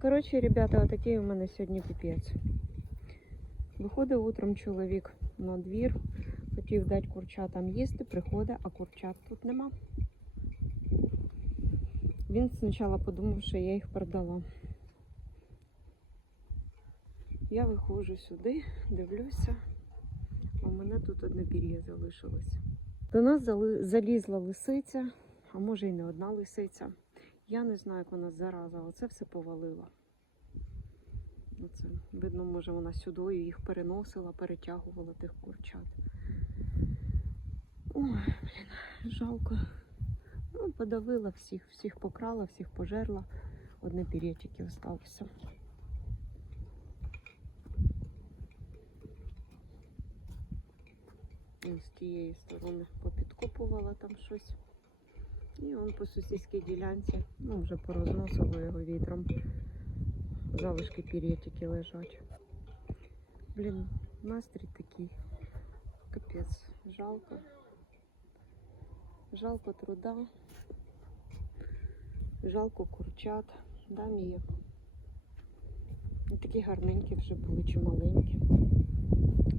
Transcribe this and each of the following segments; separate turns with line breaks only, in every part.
Коротше, ребята, отакий у мене сьогодні піпець. Виходив утром чоловік на двір, хотів дати курчатам їсти, приходить, а курчат тут нема. Він спочатку подумав, що я їх продала. Я виходжу сюди, дивлюся, а в мене тут одне пір'я залишилось. До нас залізла лисиця, а може й не одна лисиця. Я не знаю, як вона зараза, оце все повалила. Оце, видно, може, вона сюдою їх переносила, перетягувала тих курчат. Ой, блін, жалко. Ну, подавила всіх, всіх покрала, всіх пожерла. Одне пір'я тільки осталося. З тієї сторони попідкопувала там щось. І он по сусідській ділянці, ну вже порозносило його вітром. Залишки пір'я тільки лежать. Блін, настрій такий. Капець, жалко. Жалко труда. Жалко курчат. Да, Мія? Такі гарненькі вже були чи маленькі.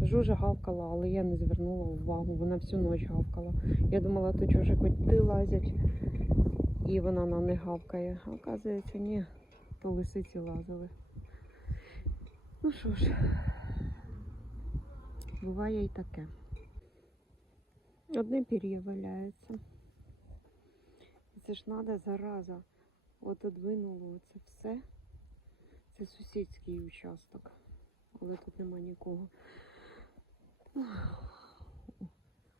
Жужа гавкала, але я не звернула увагу. Вона всю ніч гавкала. Я думала, то чужі коти лазять, і вона на них гавкає. А оказується, ні, то лисиці лазили. Ну що ж, буває і таке. Одне пір'я валяється. Це ж треба зараза. От одвинуло це все. Це сусідський участок. Але тут нема нікого.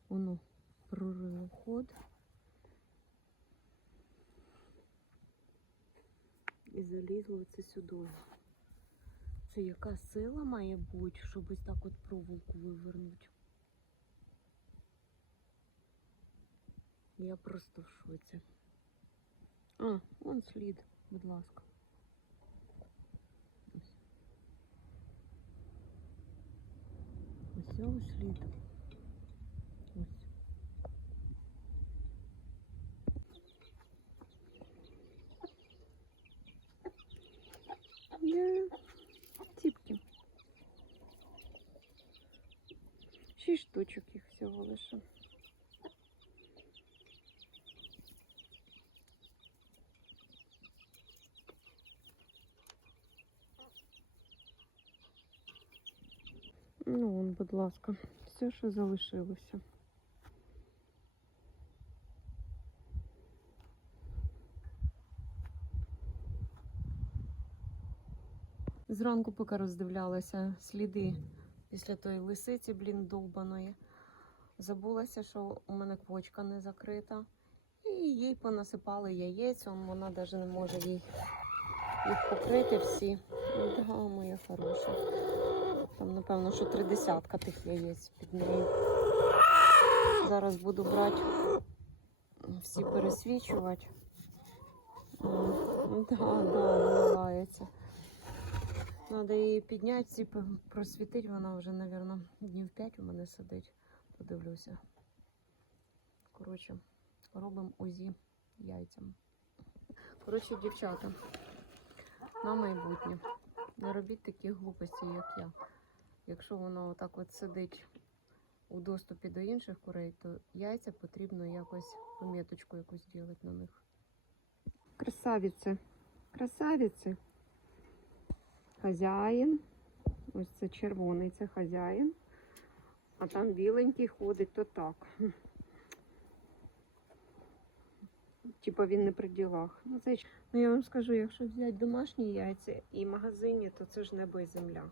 Воно прорило вход. І залізло це сюди. Це яка сила має бути, щоб ось так от проволоку вивернути? Я просто в шоці. А, вон слід, будь ласка. Ось цього слід. Ось. Є ціпки. Шість штучок їх всього лише. Будь ласка, все, що залишилося. Зранку, поки роздивлялася сліди після тої лисиці, блін, довбаної, забулася, що у мене квочка не закрита. І їй понасипали яєць, он вона навіть не може їй їх покрити всі. Да, моя хороша. Там, напевно, що три десятка тих яєць під нею. Зараз буду брати, всі пересвічувати. М, Да, лається. Треба її підняти, всі просвітити. Вона вже, мабуть, днів 5 у мене сидить. Подивлюся. Коротше, робимо УЗІ яйцям. Коротше, дівчата, на майбутнє. Не робіть таких глупостей, як я. Якщо воно отак от сидить у доступі до інших курей, то яйця потрібно якось поміточку якусь зробити на них. Красавиці. Красавиці. Хазяїн. Ось це червоний, це хазяїн. А там біленький ходить то так. Типа він не при ділах. Ну, це... ну я вам скажу, якщо взяти домашні яйця і магазині, то це ж небо і земля.